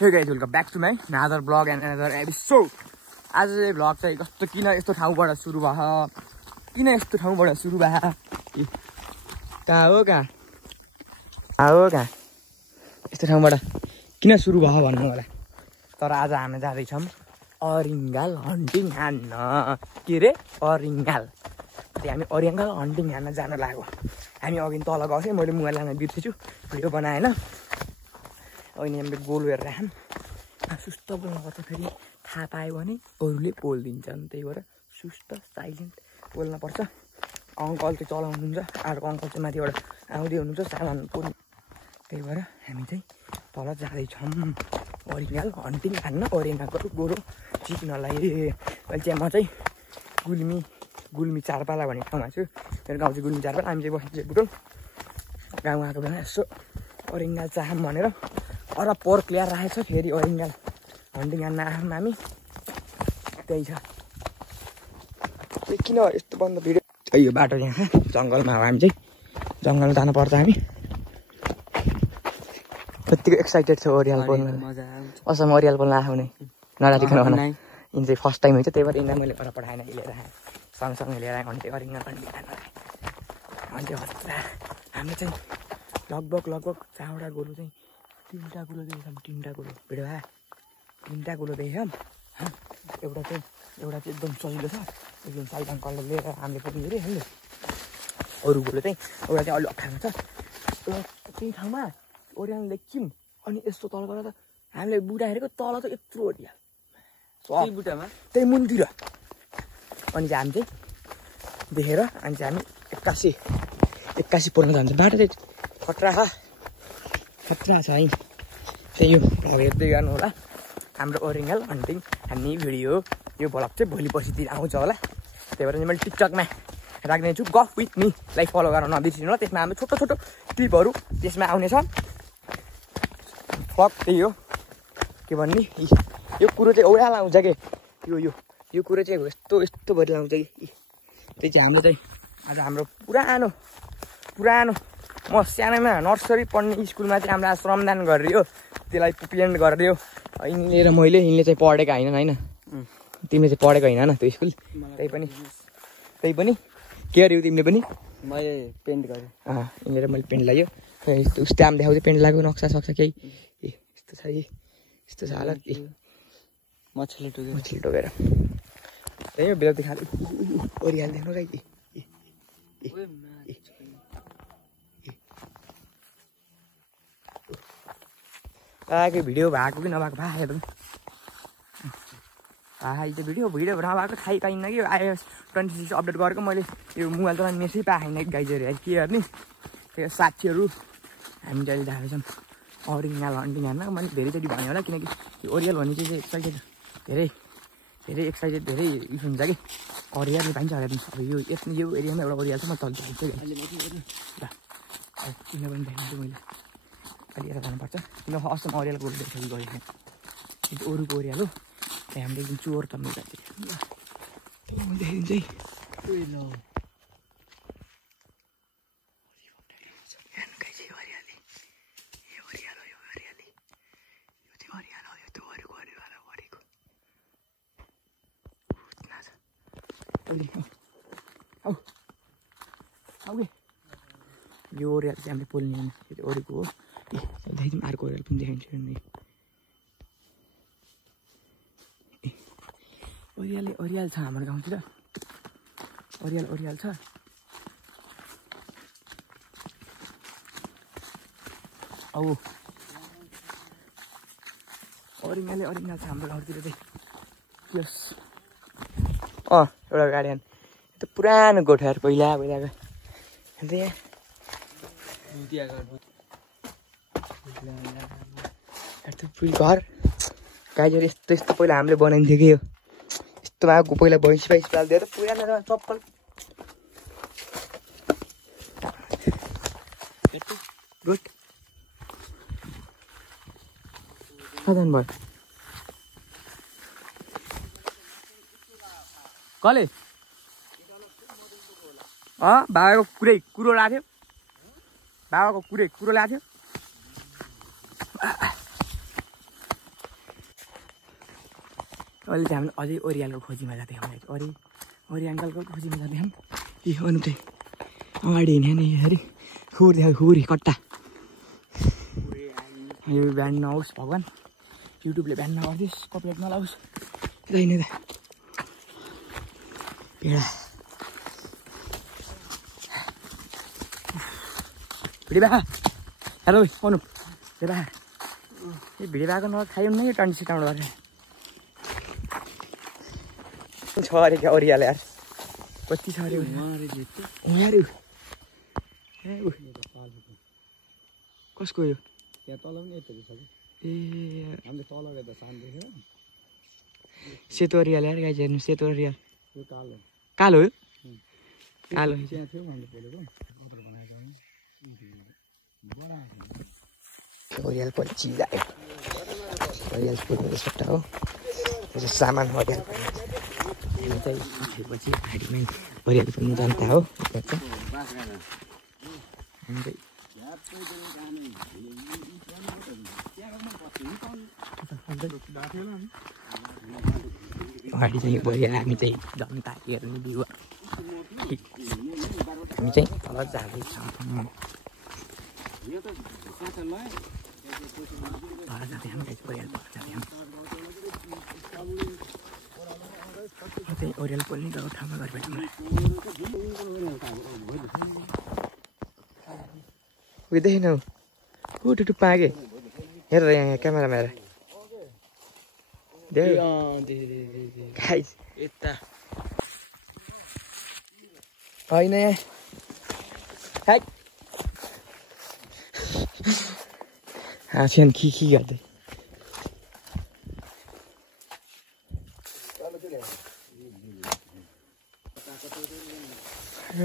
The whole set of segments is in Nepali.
Hey guys, welcome back to my another vlog and another episode. आज चाहिँ भ्लग चाहिँ कस्तो किन यस्तो ठाउँबाट सुरु भयो कहाँ हो यस्तो ठाउँबाट किन सुरु भयो भन्नु होला तर आज हामी जाँदैछौँ अरिङ्गाल हन्टिङ हान्न के रे अरिङ्गाल हामी अरिङ्गाल हन्टिङ हान्न जान लाग्यो हामी अघि तल गएको थियौँ मैले मोबाइल लान बिर्सेछु भिडियो बनाएन अहिले हामीले गोल हेरेर आयौँ सुस्त बोल्नुपर्छ फेरि थाहा पायो भने अरूले बोलिदिन्छन् त्यही भएर सुस्त साइलेन्ट बोल्नुपर्छ अङ्कल चाहिँ चलाउनुहुन्छ अर्को अङ्कल चाहिँ माथिबाट आउँदै हुनुहुन्छ सामान पुग्नु त्यही भएर हामी चाहिँ तल जाँदैछौँ अरिङ्गाल हन्टिङ हान्न अरिङ्गालको गोरो जित्नलाई अहिले चाहिँ म चाहिँ गुल्मी चारपाला भन्ने ठाउँमा छु मेरो गाउँ चाहिँ गुल्मी चारपाला हामी चाहिँ बस्नु चाहिँ बुटोल गाउँ आएको बेला यसो अरिङ्गाल चाहौँ भनेर पोर्क ल्याएर राखेको छ फेरि अरिङ्गाल हन्टिङ हान्न आयौँ हामी त्यही छ किन यस्तो बन्द भिडियो यो बाटो यहाँ जङ्गलमा हो हामी चाहिँ जङ्गलमा जानुपर्छ हामी कतिको एक्साइटेड छ ओरियाल बोल्न असँग ओरियाल बोल्न आउने नराधिकन भन यिन चाहिँ फर्स्ट टाइम हुन्छ त्यही भएर यिनलाई मैले पर पठाएन लिएर आएँ सँगसँगै लिएर आएँ भने चाहिँ अरिङ्गाल पनि अनि त्यो हामी चाहिँ लगभग 4वटा गोरु चाहिँ 3टा गोरु देख्छौँ 3टा गोरु भिडियो आयो 3टा गोरु देख्यौँ एउटा चाहिँ एकदम सजिलो छ एकदम साइड अङ्कलले लिएर हामीले पुग्नु अरे हामीले अरू गोरु चाहिँ एउटा चाहिँ अलिक अप्ठ्यारो छ त्यही ठाउँमा ओरियाल लेख्छौँ अनि यस्तो तल गएर त हामीले बुढा हेरेको तल त यत्रो ओरियाल त्यही बुढामा त्यही मुनतिर अनि चाहिँ हामी चाहिँ देखेर अनि चाहिँ हामी 81 पुर्न जान्छ बाटो चाहिँ खतरा छ है त्यही यो भ्लग हेर्दै गर्नु होला हाम्रो अरिङ्गाल हन्टिङ हान्ने भिडियो यो भ्लग चाहिँ भोलि पर्सितिर आउँछ होला त्यही भएर मैले टिकटकमा राख्नेछु गफ विथ मी लाइक फलो गर्न नबिर्सिनु होला त्यसमा हाम्रो छोटो क्लिपहरू त्यसमा आउनेछ फक त्यही हो के भन्ने यो कुरो चाहिँ औडा आउँछ कि यो कुरो चाहिँ यस्तो भरि आउँछ कि त्यही चाहिँ हाम्रो चाहिँ आज हाम्रो पुरानो म सानोमा नर्सरी पढ्ने स्कुलमा चाहिँ हामीलाई श्रमदान गरियो त्यसलाई पेन्ट गरिदियो यिनले चाहिँ पढेको होइन तिमीले चाहिँ पढेको होइन त्यो स्कुल त्यही पनि के गर्यौ तिमीले पनि मैले पेन्ट गरेँ यिनीहरू मैले पेन्ट लाग्यो स्ट्याम्प देखाउँदै पेन्ट लाग्यो नक्सा सक्छ केही यस्तो छ हालत मछली टोकेर त्यही बेलुकी खाले ओरियाल देख्नु गाई आएको भिडियो भएको कि नभएको भए पनि चाहिँ भिडियो नभएको थाहै पाइन्न कि आयो 26 अपडेट गरेको मैले यो मोबाइल त मेसेज पाएन गाइजहरू के गर्ने त्यो साथीहरू हामी चाहिँ अहिले जाँदैछौँ अरिङ्गाल हन्टिङ हान्न मैले धेरैचोटि भने होला किनकि यो ओरियाल भन्ने चाहिँ एक्साइटेड धेरै एक्साइटेड धेरै उस हुन्छ कि ओरियाल पाइन्छ होला अब यो एरियामा एउटा ओरियाल छ म तल जान्छु ल किन पनि देखाउँछु मैले अहिले यता जानुपर्छ किन अस्ति ओरियाल गोरु देखिसकेको गरेको थिएँ अरूको ओरियाल हो त्यहाँ हामीले एकदम चोर त मैले देखाइदिन्छ यो ओरियाल चाहिँ हामीले पोल्ने होइन त्यो अरूको हो देखाइदिउँ अर्को ओरियाल पनि देखाइदिन्छु नि ओरियाल छ हाम्रो गाउँतिर ओरियाल छ औ ओरियाल छ हाम्रो गाउँतिर चाहिँ यस एउटा गाडी त्यो पुरानो गोठाहरू पहिलाको अन्त यहाँ घर गाईहरू यस्तो पहिला हामीले बनाइन्थ्यो कि यो यस्तोमा आएको पहिला भैँसी पालिदिएर पुरानो चप्पल गुड साधन भयो कसले बाबाको कुरो लाग्थ्यो बाबाको कुरो लाग्थ्यो अहिले चाहिँ हामी अझै ओरियालको खोजीमा जाँदै हामी ओरी अङ्कलको खोजीमा जाँदै हामी यी अनु चाहिँ अगाडि हिँड्यो नि हेरी खुरी कट्टा यो ब्यान्ड नहोस् भगवान् युट्युबले ब्यान्ड नगरिदियोस् कपिराइट नलाओस् छैन त पेडा भिडियो बाखा हेलो अनु भिडियो बाखा यो भिडियो बाखा नखायो नि यो 26 टाउन गरेर छ अरे क्या ओरियाल यार कति छ अरे कसको यो त्यहाँ तल पनि यतै छ ए हामीले तल गएर सान देख्यो सेतो ओरियाल यार गाइज हेर्नु सेतो ओरियाल यो कालो कालो हो कालो त्यहाँ थियो हामीले बोलेको ओरियाल पनि चिज आयो ओरियाल पुग्ने सट्टा हो त्यो चाहिँ सामान ओरियाल हामी चाहिँ खाएपछि गाडीमै ओरियाल पनि जनता हो हामी चाहिँ अगाडि चाहिँ ओरियाल हामी चाहिँ जनता हेर्ने भ्यू हामी चाहिँ तल जाँदैछौँ ओरियाल पोल्ने गएको ठाउँमा गएर उयो देखेन टुटु पागे हेर यहाँ क्यामेरामा हेर यता होइन हाँस्यान खी गर्दै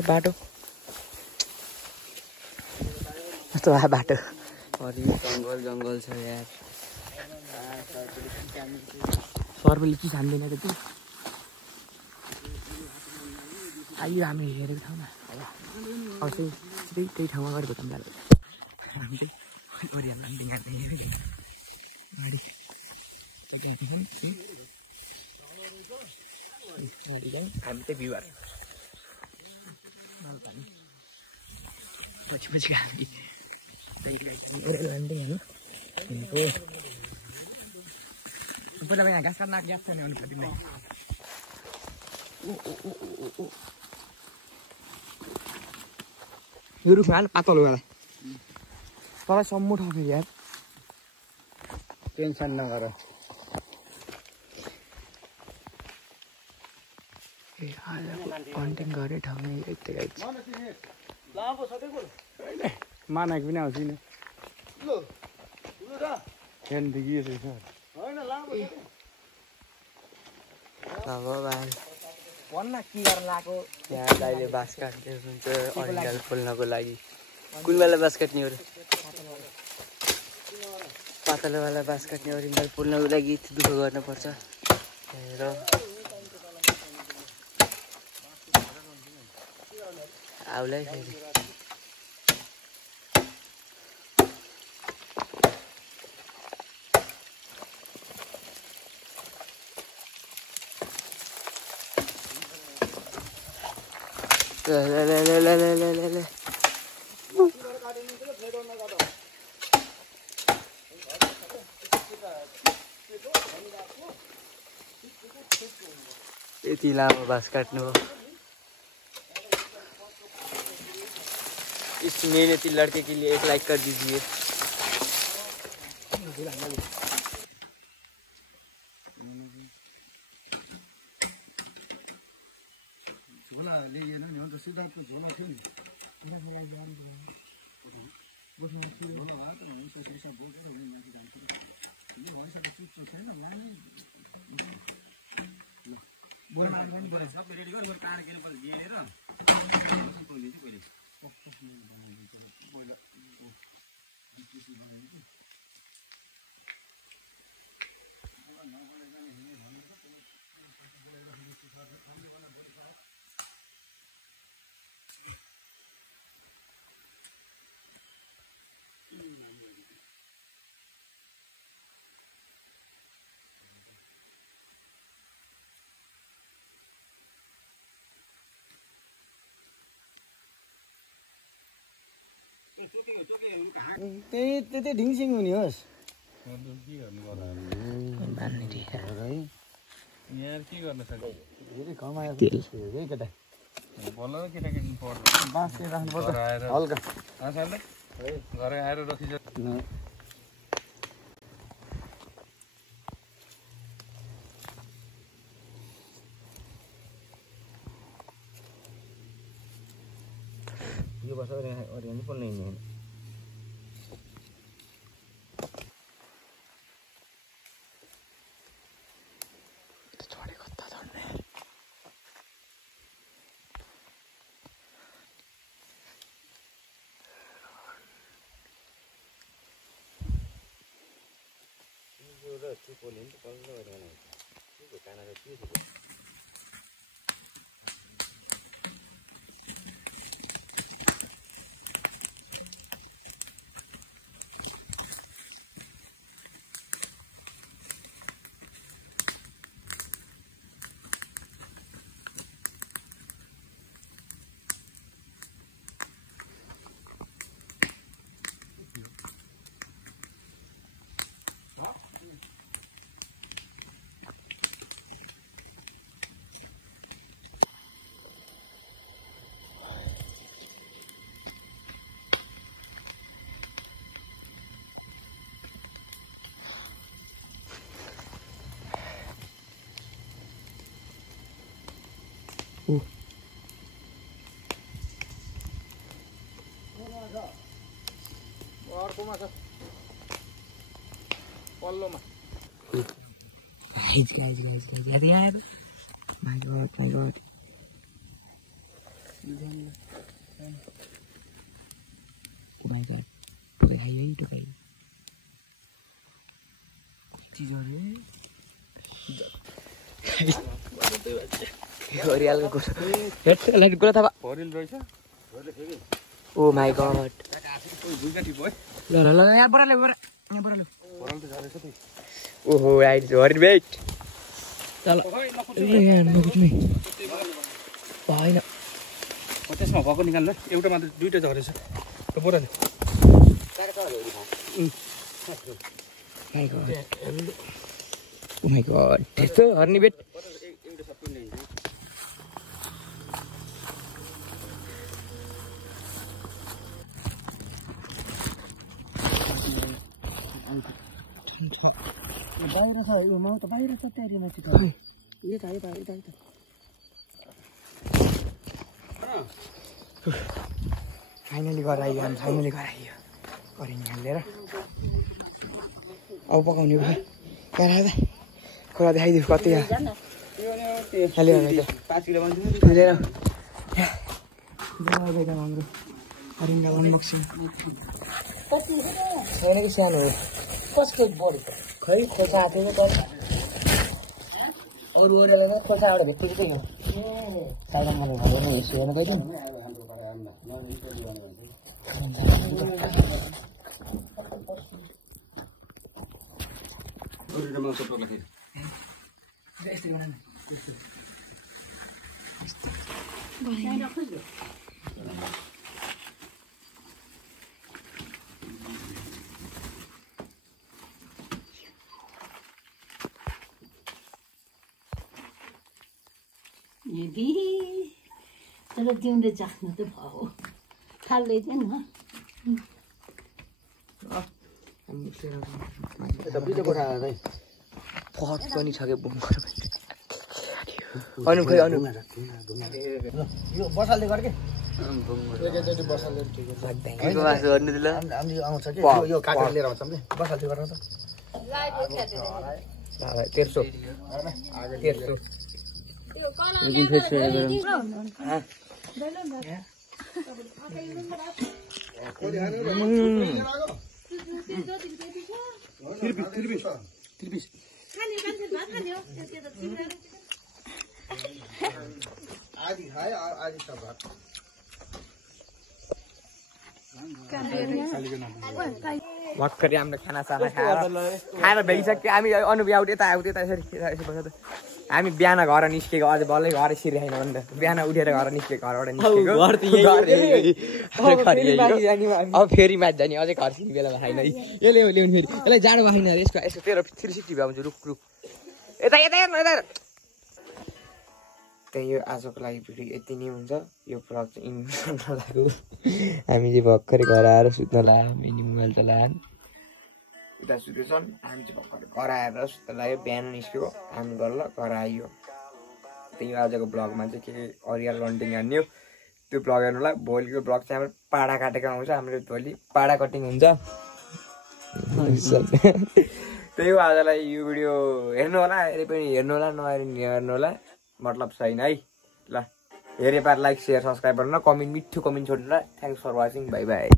बाटो कस्तो भयो बाटो जङ्गल छ यार सर्पले के छान्दैन त आइयो हामी हेरेको ठाउँमा अब चाहिँ त्यही ठाउँमा गरेको तपाईँलाई हामी चाहिँ ओरियाल लान्दिङ हामी चाहिँ भ्युवर पछि हामी ओरियाल लान्दिङ हेर्नु पहिला यहाँ घाँस काट्न ग्यास छैन भने तिमीलाई यो रुखमा हाल पातलो होला तँलाई सम्मु ठाउँ फेरि यार टेन्सन नगर ए आजको कन्टेन्ट गरे ठाउँमा यतै आइन्छ मानेको पनि आउँछ नि अब भाइ भन्न के गर्न लाग्यो यहाँ दाइले बाँस काट्दै हुन्छ अरियाल पोल्नको लागि कुन बेला बाँस काट्ने हो र पातलोवाला बाँस काट्ने अरियाल पोल्नको लागि दुःख गर्नुपर्छ र आउलाई फेरि ले यति लामो बाँस काट्नु हो इस मेहनती लड़के के लिए 1 लाइक कर दीजिए त्यही ढिङसिङ हुने होस् घरै आएर रखिन्छ यो बस्छ ओरियन पनि नि अर्कोमा छ पल्लोमा ओरियालको कुरा थाहा ओ माई गॉड ल यहाँ बराले ओहो राइट हरिण वेट चल भएन त्यसमा भएको निकाल्नु एउटा मात्र दुईटा झरेछ बोराले ओ माई गॉड त्यस्तो हर्नी बेट बाहिर छ यो माउ त बाहिर छ त्यहाँ माथि छ यता फाइनली गराइयो हामी फाइनली गराइयो हरिण हालेर अब पकाउने भयो गराएर कुरा देखाइदियो कति हाल्यो लिएर हाम्रो हरिणको अनबक्सिङ छैन कि सानो हो कसको बढी खै खोसा आएको थियो अरू अरूलाई खोसाबाट भेटेको त्यही हो साइडमा मलाई घर नि हेर्छु हेर्नु गइदिउँ यदि तर जिउँदो जाख्नु त भयो खाल्दै थिएन फट पनि छ कि बुङ्गर अनु खै अनु यो बसाल्दै गर के एकैचोटि बसाल्दै ठिक छ केको मासु गर्नु दिल हामी आउँछ कि यो काटेर लिएर आउँछौँ के बसाल्दै गर्न त 1300 लेकिन फिर से आधी खाए आधी सब भर्खरै हाम्रो खाना साना खाएर भ्याइसक्यो हामी अनुभव आउट यता यसरी हामी बिहान घर निस्केको अझै बल्लै घर छिरिरहेन नि त बिहान उठेर घर निस्केको घरबाट निस्केको अब फेरि म्याच जाने अझै घर छिर्ने बेला भएन है यसले ल्याउनु फेरि यसलाई जाडो भएन यसको यसको तेरो 360 भए हुन्छ रुख यता यता यता त्यही यो आजको लागि भिडियो यति नै हुन्छ यो ब्लग चाहिँ इन नलाग्यो हामी चाहिँ भर्खरै घर आएर सुत्न लाग्यौँ यिनी मोबाइल त लाग्यो उता सुतेछन् हामी चाहिँ भर्खर घर आएर सुत्न लाग्यो बिहान निस्क्यो हामी घर घर आइयो त्यही आजको ब्लगमा चाहिँ के अरियल रन्टिङ हान्यो त्यो ब्लग हेर्नुलाई भोलिको ब्लग चाहिँ हाम्रो पाडा काटेको आउँछ हाम्रो भोलि पाडा कटिङ हुन्छ त्यही हो आजलाई यो भिडियो हेर्नु होला हेरे पनि हेर्नु होला नहेर्नु होला मतलब छैन है ल हेरे पार लाइक शेयर सब्सक्राइब गर्नु कमेन्ट मिठो कमेन्ट छोड्नु ल thanks for watching bye by